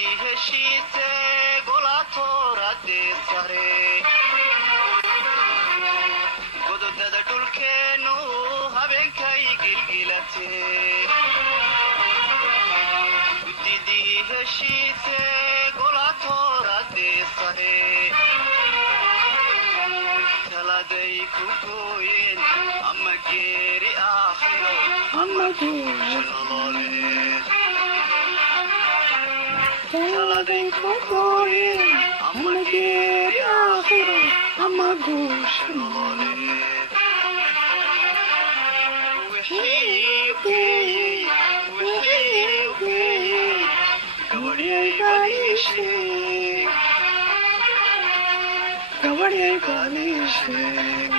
heshiise golaatoorade sare gododada dhulkeenu habeenkay gilgilate gudidii heshiise golaatoorade sare taladay ku gooyeen ama geeri aakhiro ama guusha nololeed taladay ku gooyeen ama geeri aakhiro ama guusha nololeed wixii u geeyey gabadhyay baliisheeg gabadhyay baliisheeg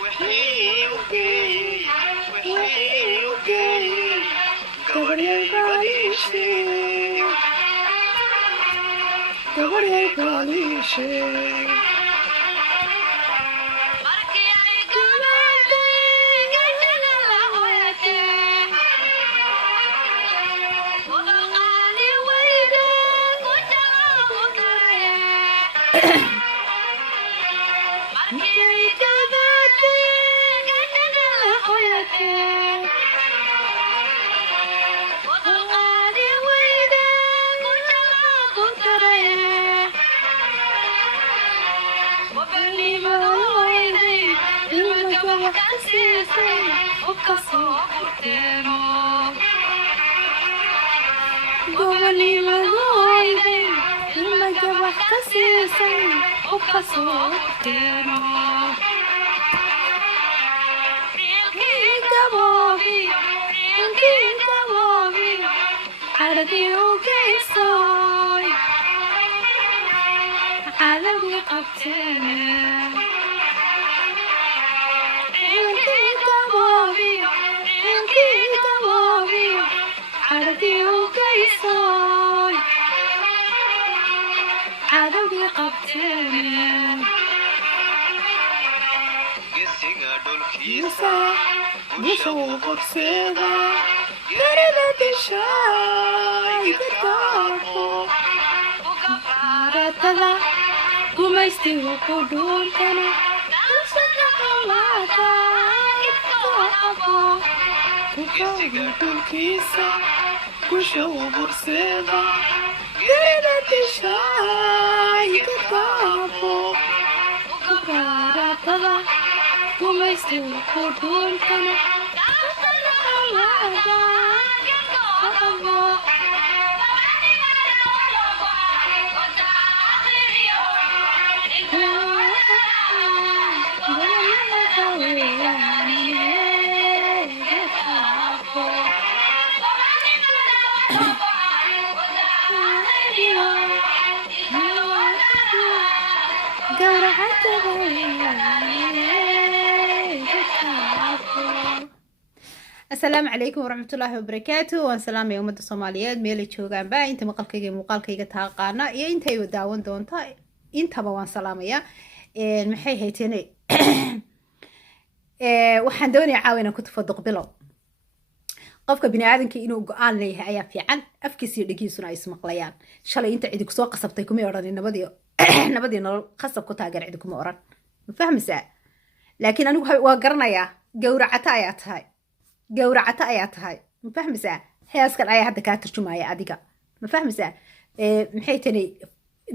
wixii u geeyey gabadhyay baliisheeg gabadhyay baliisheeg gesiga dhulkiisa gusha uu qabseeda garida dishaay gadkaabo ugabaaratada gumaystigu ku dhuuntana gesiga dhulkiisa gusha uu qabseeda garida dishaay gadkaabo ugabaaratada gumaystigu ku dhuuntana السلام عليكم ورحمة الله وبركاته وسلام يا أمة الصوماليات ميلي جوجان با انت مقالكيga muuqaalkayga taaqaana iyo intay daawan doonto intaba waan salaamaya maxay hayteen waxaan doonayaa caawina ku tafadduq bilow qofka bini aadamka inuu go'aan leeyahay ayaa fiican afkiisa iyo dhagiisuna ay ismaqlayaan shalay inta cidi ku soo qasabtay kuma oran nabadii nolol qasab ku taageer cidi kuma oran ma fahmaysaa laakiin anigu waa garanayaa gawracata ayaa tahay ma fahmaysaa heeskan ayaa hadda kaa turjumaya adiga ma fahmaysaa maxay tani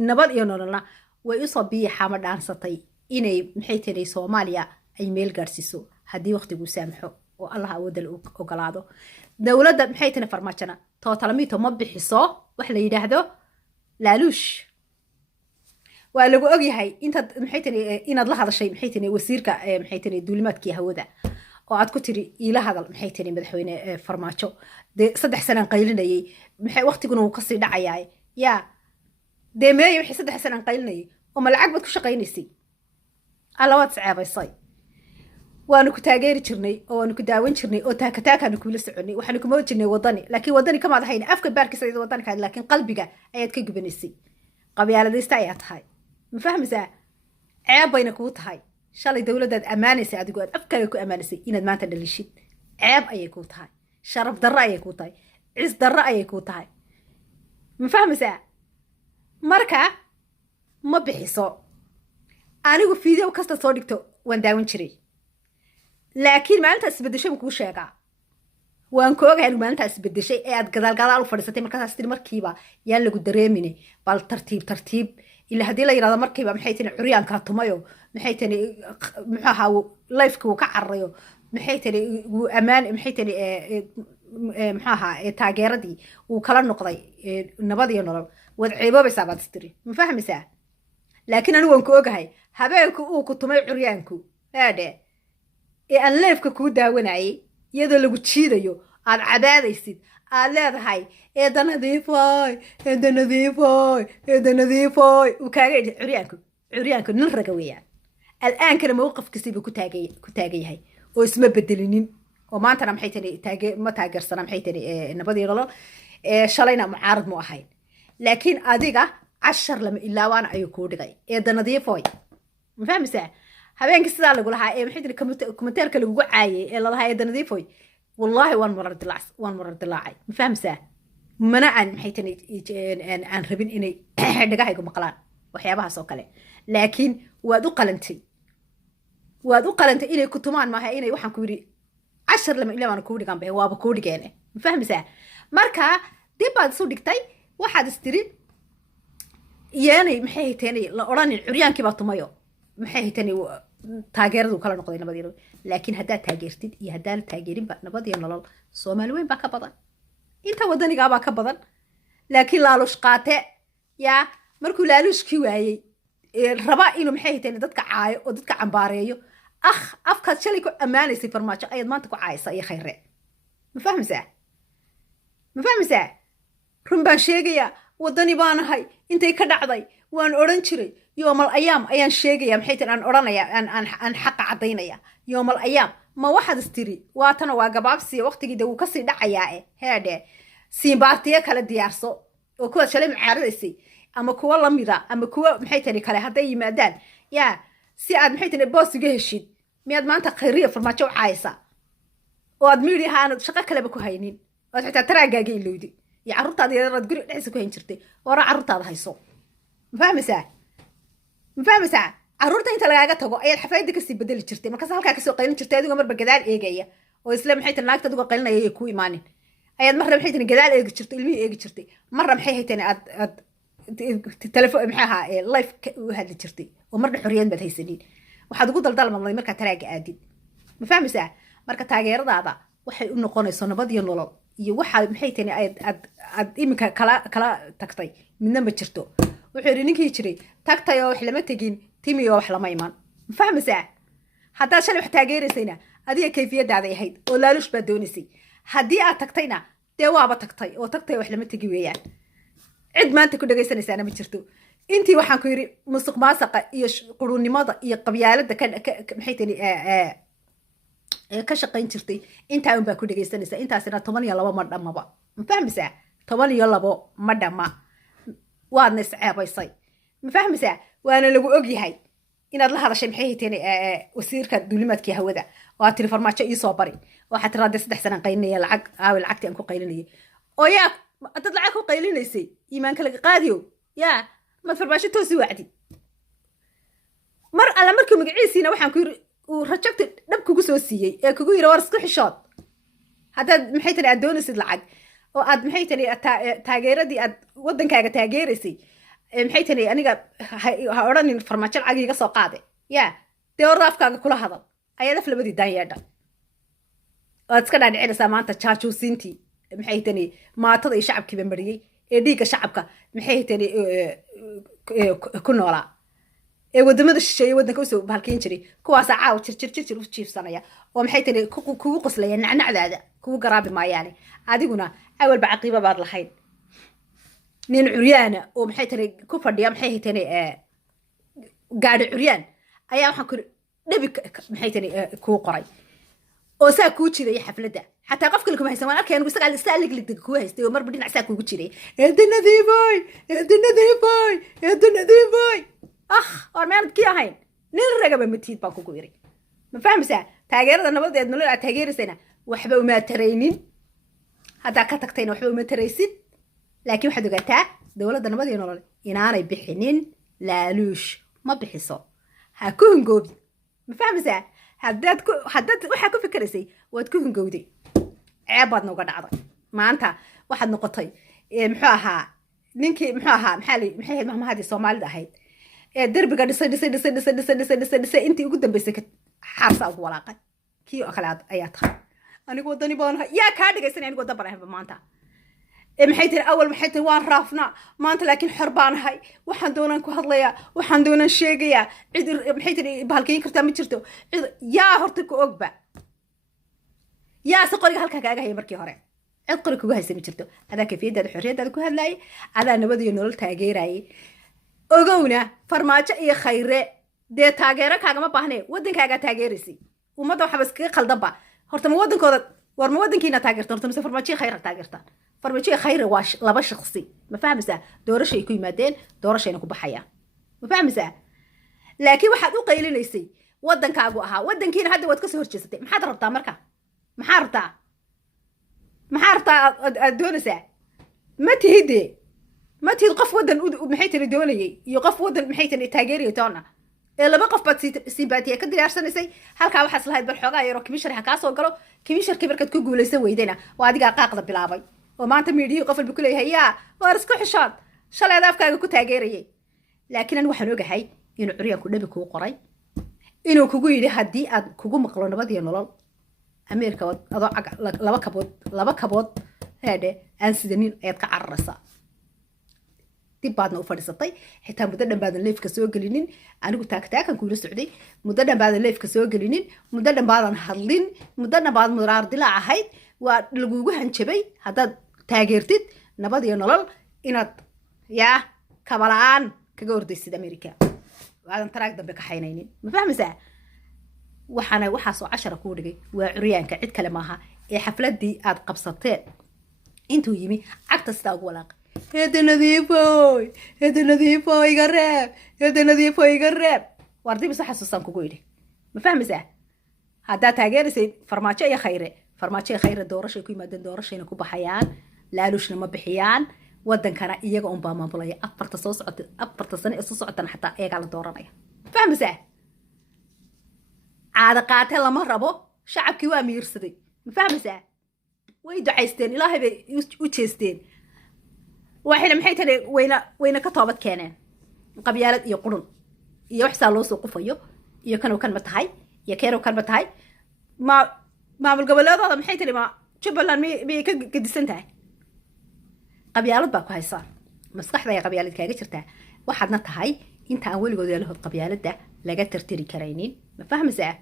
nabad iyo nololna way usoo biyaxaama dhaansatay inay maxay tani Soomaaliya ay meel gaarsiiso haddii waqtigu saamaxo oo Allah awoodal ogolaado dawladda maxay tani farmaajana tootalamiito ma bixiso wax la yiraahdo laaluush waa lagu ogyahay inta maxay tani inaad la hadashay maxay tani wasiirka maxay tani duulimaadkii hawada oo aad ku tiri ila hadal maxay tani madaxweyne farmaajo 3 sano qaylinayay maxay waqtiguna uu ka sii dhacayaa ya deemeey wixii 3 sano qaylinayay oo ma lacag bad ku shaqaynaysay alawaad sacabaysay waanu ku taageeri jirnay oo waanu ku daawan jirnay oo taakataakanu kula soconay waxaanu ku mood jirnay wadani laakiin wadani kama ahayn afka baarkiisa iyo wadanka laakiin qalbiga ayaad ka gubanaysay qabyaaladaysta ayaa tahay ma fahmaysaa ceeb bayna ku tahay shalay dawladda amaanaysa adigu aad afkaaga ku amaanaysa inaad maanta dhalishid ceeb ayay ku tahay sharaf darro ayay ku tahay cis darro ayay ku tahay ma fahmaysaa marka ma bixiso anigu video kasta soo dhigto waan daawan jiray laakiin maalintaas isbedeshay baan kuu sheegaa waan ku ogahay anigu maalintaas isbedeshay ee aad gadaal u fadhiisatay markaasaas tiri markiiba yaan lagu dareemine bal tartiib ilaa haddii la yidhahdo markiiba maxay tani curyaankaa tumayo maxay tani muxuu ahaa lifeka wuu ka cararayo maxay tani wuu ammaan maxay tani muxuu ahaa taageeradii wuu kala noqday nabad iyo nolol waad ceeboobaysaa baad istiri ma fahmaysaa laakiin anigu waan ku ogahay habeenku uu ku tumay curyaanku aadhe ee aan leefka kuu daawanayay iyadoo lagu jiidayo aad cabaadaysid aad leedahay eeda nadiifoy uu kaaga idhi curyaanku nin raga weeyaan al'aankana mawqafkiisiibuu ku taagan yahay oo isma bedelinin oo maantana maxay tani ma taageersana maxay tani nabadii nolol shalayna mucaarad mu ahayn laakiin adiga 10 lama ilaawaan ayuu kuu dhigay eeda nadiifoy ma fahmaysaa habeenkii sidaa lagu lahaa ee maxay tani kommentaarka lagugu caayay ee lalahaa eeda nadiifoy والله وان مرر دلاعي ما فاهم ساه منع عن حيتني عن ربين إني دقاها يقوم مقلان وحيابها سوكله لكن وادو قلنتي إني كتمان ما هي إني وحن كوري 10 لما إلا ما كوري كان به وابو كوري جانه ما فاهم ساه مركا دي بعد صدق تاي واحد استرين يعني محي تاني لا أراني العريان كي بطمايو محي تاني taageeradu kala noqday nabadiyo laakiin hadaa taageertid iyo hadaa taageerin ba nabadiyo nolol Soomaali weyn ba ka badan inta wadaniga ba ka badan laakiin laalush qaate ya markuu laalush ki waayay raba inuu maxay tahay dadka caayo oo dadka cambaareeyo afka shalay ku amaanaysay farmaajo ayad maanta ku caaysa iyo khayre ma fahmaysaa run baan sheegaya wadani baan ahay intay ka dhacday waan oran jiray يوم الأيام أيان شيء يا محيط أن أرانا يا أن حق عضينا يا يوم الأيام ما واحد استري واتنا واجباب سي وقت كده وكسر دعياء هذا سيمبارتيه كلا ديارسو وكل شلم عارسي أما كوا الله ميرا أما كوا محيطني كلا هذا يمدان يا سياد محيطني باص جهشيد مياد ما أنت خيرية في الماتش عايسة وأدميري هان شقة كلا بكو هينين وحتى ترى جاي اللودي يا عروت هذه رد قولي ليس كوين شرتي ورا عروت هذا هيصو فاهمة عرورتا انت لغاقة تقو اي الحفايد كسي بدل جرتي مركز هالكا كسو قيلين جرتي ادو مربا قدال ايقايا وإسلام محيط الناك تدو قيلنا يكو ايمانين اياد مرة محيط ان قدال ايقا جرتي المي ايقا جرتي مرة محيط ان تلفو محيها اللايف وهاد جرتي ومرة حريان بد هيسنين وحاد قود الدالما الله مركا تراقي ادين مفاهمة مركا تاقير دادا وحي انو قوني صنو بدي النولو iyo waxa maxay tani aad imika kala tagtay midna ma jirto wuxuu ninkii jiray tagtay oo wax lama tagin timi oo wax lama iman fahmaysaa hadaa shalay wax taageeraysayna adiga kayfiyadaada ahayd oo laalush baa doonisay hadii aad tagtayna dee waaba tagtay oo wax lama tagi weeyaan cid maanta ku dhageysanaysaana ma jirto intii waxaan ku yiri musuq maasaqa iyo qurunimada iyo qabyaalada maxay tani ka shaqayn jirtay inta aan baa ku dhageysanaysa intaasina 12 ma dhamaba ma fahmaysaa 12 ma dhama waadna isceebaysay ma fahmaysaa waana lagu ogyahay inaad la hadashay maxay hayteen wasiirka duulimaadkii hawada oo tiri farmaajo ii soo bari waxa tiraade 3 sano qaynaya lacagti aan ku qaylinayay oo yaa dad lacag ku qaylinaysay iimaanka laga qaadiyo yaa ma farmaajo toosi wacdi mar alla markii magaciisina waxaan ku ورجعت دب كوجو سوسية كوجو يروارس كحشاد هذا محيطني أدونس العج أو أد محيطني تاجر دي أد ودن كاجا تاجرسي محيطني أنا هوراني الفرماتشل عجي قصة قاعدة يا تورف كاجا كل هذا أيضا في البدي داير ده أتذكر عن عيلة سامان تشاشو سنتي محيطني ما تضي شعب كي بمريء يديك شعبك محيطني كنولا wadamada shisheeye wadanka usoo bahalkiin jiray kuwaas caaw jir u jiifsanaya oo maxay tani kugu qoslaya nacnacdaada kugu garaabi maayaane adiguna awalba caqiiba baad lahayn nin curyaana oo maxay tani ku fadhiya maxay tani gaadhi curyaan ayaa waxaan ku dhabi maxay tani ku qoray oo saa ku jiray xafladda xataa qofka kuma haysan waan arkay anigu isaga liglig ku haystay oo marba dhinac saa kugu jiray eednadiiboy ormaanad kii ahayn nin ragaba matiid baan kugu yiri ma fahmaysaa taageerada nabadeed nolol aad taageeraysayna waxba uma taraynin hadaa ka tagtayna waxba uma taraysid laakiin waxaad ogaataa dowladda nabad iyo nolol inaanay bixinin laaluush ma bixiso ha ku hungoobi ma fahmaysaa haddaad waxaa ku fikiraysay waad ku hungowday ceeb baadna uga dhacday maanta waxaad noqotay muxuu ahaa ninkii muxuu ahaa maxay ahayd mahmahadii soomaalida ahayd ee derbiga dhisay intii ugu dambaysay xaarsa ugu walaaqay kii oo kale ayaa tahay anigu wadani baan yaa kaa dhigaysan anigu wadan baan ahay maanta maxay tiri awal maxay tiri waan raafnaa maanta laakiin xor baan ahay waxaan doonaan ku hadlayaa waxaan doonaan sheegayaa cid maxay tiri bahalkayn kartaa ma jirto cid yaa horta ku ogba yaa se qoriga halkaa kaaga haya markii hore cid qori kugu haysa ma jirto adaa kafiyadaada xorriyadaada ku hadlaayay adaa nabad iyo nolol taageerayay ogowna farmaajo iyo khayre dee taageero kaagama baahne waddankaagaa taageeraysay ummadda waxaba iskaga qaldanba horta ma waddankooda war ma waddankiina taageertaan horta mise farmaajo iyo khayra taageertaan farmaajo iyo khayre waa laba shakhsi ma fahmaysaa doorashay ku yimaadeen doorashayna ku baxayaan ma fahmaysaa laakiin waxaad u qaylinaysay waddankaagu ahaa waddankiina hadda waad ka soo horjeesatay maxaad rabtaa marka maxaa rabtaa aad doonaysaa ma tihid qof waddan maxay tiri doonayay iyo qof waddan maxay tiri taageerayay toona ee laba qof baad simbaatiya ka diyaarsanaysay halkaa waxaas lahayd bal xoogaa yaroo kimishar ha kaa soo galo kimisharkii markaad ku guulaysan weydayna oo adigaa qaaqda bilaabay oo maanta miidhiyii qof walba ku leeyahay yaa waar isku xishood shaleeda afkaaga ku taageerayay laakiin anigu waxaan ogahay inuu curyaanku dhabi kuu qoray inuu kugu yidhi haddii aad kugu maqlo nabad iyo nolol ameerika adoo laba kabood heedhe aan sidanin ayaad ka cararaysaa dib baadna u fadhiisatay xitaa muddo dhan baadan leefka soo gelinin anigu taagtaakan kuula socday muddo dhan baadan leefka soo gelinin muddo dhan baadan hadlin muddo dhan baad muraar dilaac ahayd waa lagugu hanjabay haddaad taageertid nabad iyo nolol inaad yaa kabala'aan kaga ordaysid america waadan taraag dambe ka xaynaynin ma fahmaysaa waxaasoo cashara kuu dhigay waa curyaanka cid kale maaha ee xafladii aad qabsateen intuu yimi cagta sidaa ugu walaaqay heda nadiifoy iga reeb waar dib isu xasuusaan kugu yidhi ma fahmaysaa haddaad taageeraysay farmaajo iyo khayre doorashay ku yimaadeen doorashayna ku baxayaan laaluushna ma bixiyaan waddankana iyaga unbaa maamulaya afarta sano ee soo socotana xataa iyagaa la dooranaya ma fahmaysaa caada qaate lama rabo shacabkii waa miirsaday ma fahmaysaa way ducaysteen ilaahay bay u jeesteen waxayna maxay tiri wayna ka toobad keeneen qabyaalad iyo qurun iyo waxsaa loo soo qufayo iyo kanow kan ma tahay iyo keenow kan ma tahay maamul goboleedooda maxay tiri ma jubbaland miyay ka gedisan tahay qabyaalad baa ku haysaa maskaxda ay qabyaalad kaaga jirtaa waxaadna tahay inta aan weligood yeelahood qabyaaladda laga tirtiri karaynin ma fahmaysaa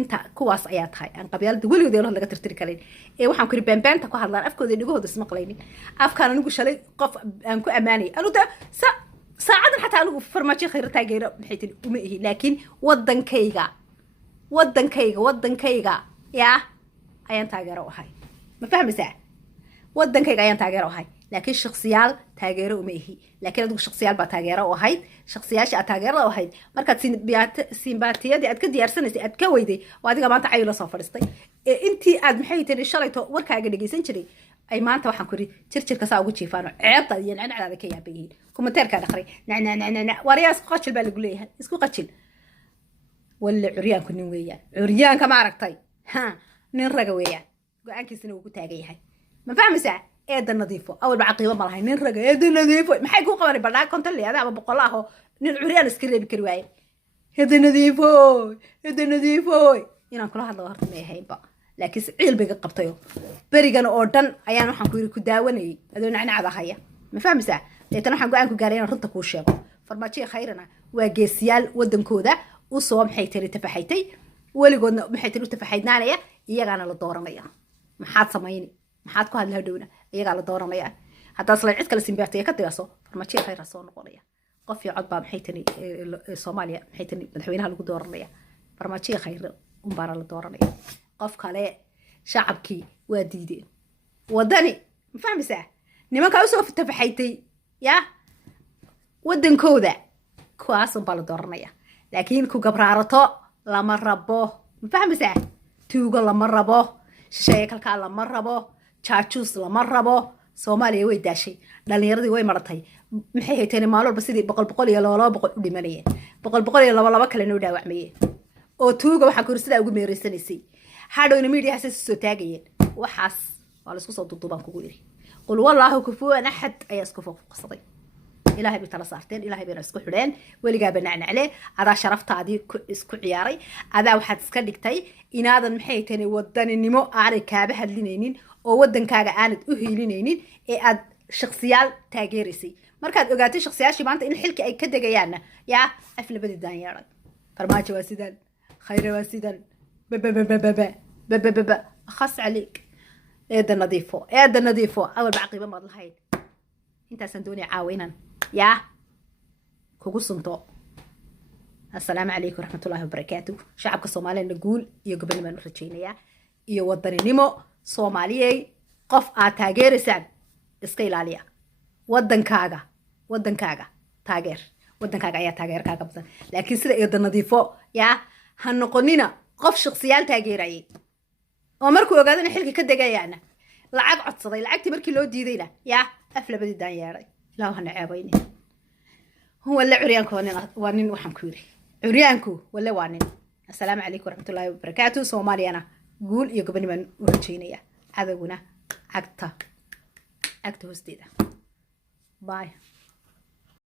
inta kuwaas ayaa tahay aan qabyaaladda weligood yeelahood laga tirtiri karayn ee waxaan ku yidhi beanbeanta ku hadlaan afkooda dhigahooda ismaqlaynin afkaan anigu shalay qof aan ku ammaanayay anu da saacadan xataa anigu farmaajo khayra taageero maxay tiri uma ihi laakiin waddankayga yaa ayaan taageero u ahay ma fahmaysaa waddankayga ayaan taageero u ahay laakiin shaksiyaal taageero uma ihi laakiin adigu shaksiyaal baa taageero u ahayd shaksiyaasha aad taageerada u ahayd markaad simbaatiyadii aad ka diyaarsanaysay aad ka weyday oo adiga maanta cayo la soo fadhiistay ee intii aad maxay tiri shalayto warkaaga dhegaysan jiray ay maanta waxaan ku yidhi jirka saa ugu jiifaano ceebtaada iyo nacnacdaada ka yaaban yihiin kumateerkaa dhaqray nacnacnacnac waaryaa isku qajil baa lagu leeyahay isku qajil walle curyaanku nin weeyaan curyaanka ma aragtay nin raga weeyaan go-aankiisina wuu ku taagan yahay ma fahmaysaa eeda nadiifo awalba caqiibo ma lahay nin raga eeda nadiifo maxay kuu qabanay badhaa konton leeda ama boqolla ahoo nin curyaan iska reebi kari waaye eeda nadiifoy inaan kula hadlo horta may ahaynba laakiin ciil bay ga qabtayo berigan oo dhan ayaan waxaan ku yidhi ku daawanayay adoo nacnacda haya ma fahmaysaa deetana waxaan go-aan ku gaaray inaan runta kuu sheego farmaajo khayrana waa geesiyaal waddankooda usoo maxay tiri tafaxaytay weligoodna maxay tiri u tafaxaydnaanaya iyagaana la dooranaya maxaad samayni maxaad ku hadla hadhowna iyagaa la dooranaya haddaas la cid kale simbaartaya ka diraaso farmaajo khayra soo noqonaya qof iyo cod baa maxay tiri Soomaaliya maxay tiri madaxweynaha lagu dooranaya farmaajo khayra umbaara la dooranaya qof kale shacabkii waa diideen wadani ma fahmaysaa nimankaa usoo tafaxaytay yaa waddankooda kuwaas unbaa la dooranaya laakiin ku gabraarato lama rabo ma fahmaysaa tuugo lama rabo shisheeye kalkaa lama rabo jaajuus lama rabo soomaaliya way daashay dhalinyaradii way maratay maxay hayteen maalin walba sidii boqol iyo laba boqol u dhimanayeen boqol iyo laba kalena u dhaawacmayeen oo tuuga waxaa kursida ugu meereysanaysay hadhowna miidiyahaas soo taagayeen waxaas waa la isku soo duduubaan kugu yiri qul wallaahu kufuwan axad ayaa isku foqsaday ilaahay bay tala saarteen ilaahay bayna isku xidheen weligaaba nacnacle adaa sharaftaadii isku ciyaaray adaa waxaad iska dhigtay inaadan maxay tahay wadaninimo aanay kaaba hadlinaynin oo wadankaaga aanad u hiilinaynin ee aad shakhsiyaal taageeraysay markaad ogaatay shakhsiyaashii maanta in xilki ay ka degayaanna yaa af labadii daan yeedhay farmaajo waa sidaan khayre waa sidaan bababababa khas caliik eeda nadiifo awal bacaqiiba maad lahayd intaasaan doonaya caawinan yaa kugu sunto assalaamu calaykum waraxmatullaahi wabarakaatu shacabka soomaaliyana guul iyo gobonimo baan u rajaynayaa iyo wadaninimo soomaaliyey qof aad taageeraysaan iska ilaaliya wadankaaga taageer wadankaaga ayaa taageerkaaga badan laakiin sida eeda nadiifo yaa ha noqonina qof shakhsiyaal taageerayay oo markuu ogaado in xilka ka degayaana lacag codsaday lacagtii markii loo diidayna yaa af labadii daan yeedhay ilaahu hana ceebayni walla curyaanku waa nin waxaan ku yiri curyaanku walla waa nin assalaamu calaykum waraxmatullaahi wabarakaatu soomaaliyana guul iyo gobonimo baan u rajaynayaa cadowguna cagta hoosteeda bye